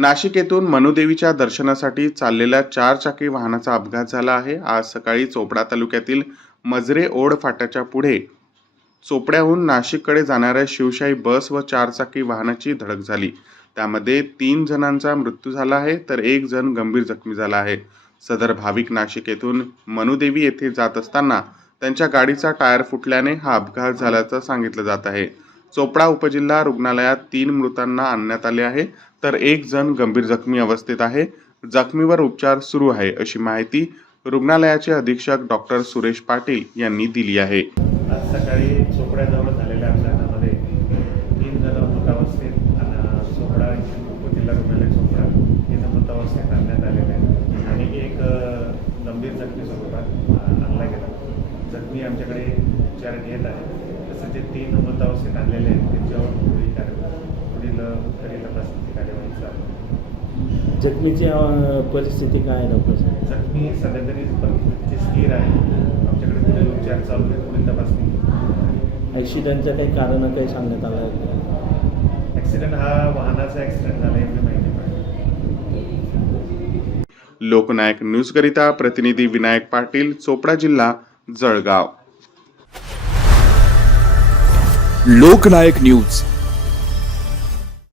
नाशिक येथून मनुदेवीच्या दर्शनासाठी चाललेल्या चार चाकी वाहनाचा अपघात झाला आहे. आज सकाळी चोपडा तालुक्यातील मजरे ओढ फाट्याच्या पुढे चोपड्याहून नाशिककडे जाणाऱ्या शिवशाही बस व चारचाकी वाहनाची धडक झाली. त्यामध्ये तीन जणांचा मृत्यू झाला आहे तर एक जण गंभीर जखमी झाला आहे. सदर भाविक नाशिक येथून मनुदेवी येथे जात असताना त्यांच्या गाडीचा टायर फुटल्याने हा अपघात झाल्याचं सांगितलं जात आहे. चोपडा उपजिल्हा रुग्णालयात तीन मृतांना आणण्यात आले आहे. तर एक जण गंभीर जखमी अवस्थेत आहे. जखमीवर उपचार सुरू आहे अशी माहिती रुग्णालयाचे अधीक्षक डॉक्टर सुरेश पाटील यांनी दिली आहे. आज सकाळी चोपड्याजवळ झालेल्या अपघातामध्ये तीन जण मृतावस्थेत चोपडा उपजिल्हा रुग्णालय चोपडा इथं मृतावस्थेत आणण्यात आलेले आहे आणि एक गंभीर जखमी स्वरूपात आणला गेला जखमी आमच्याकडे उपचार घेत आहे तसं जे तीन मृतावस्थेत आणलेले आहेत त्यांच्यावर पुढील कार्य पुढील खरी तपासणी कार्यवाही चालू. जखमीची परिस्थिती काय आहे डॉक्टर साहेब? जखमी सध्या तरी परिस्थिती स्थिर आहे. आमच्याकडे पुढील उपचार चालू आहे पुढील तपासणी ॲक्सिडेंटचं काही कारण काही सांगण्यात आलं आहे? ॲक्सिडेंट हा वाहनाचा ॲक्सिडेंट झाला एवढी माहिती लोकनायक न्यूजकरिता प्रतिनिधी विनायक पाटील चोपडा जिल्हा जळगाव. लोकनायक न्यूज.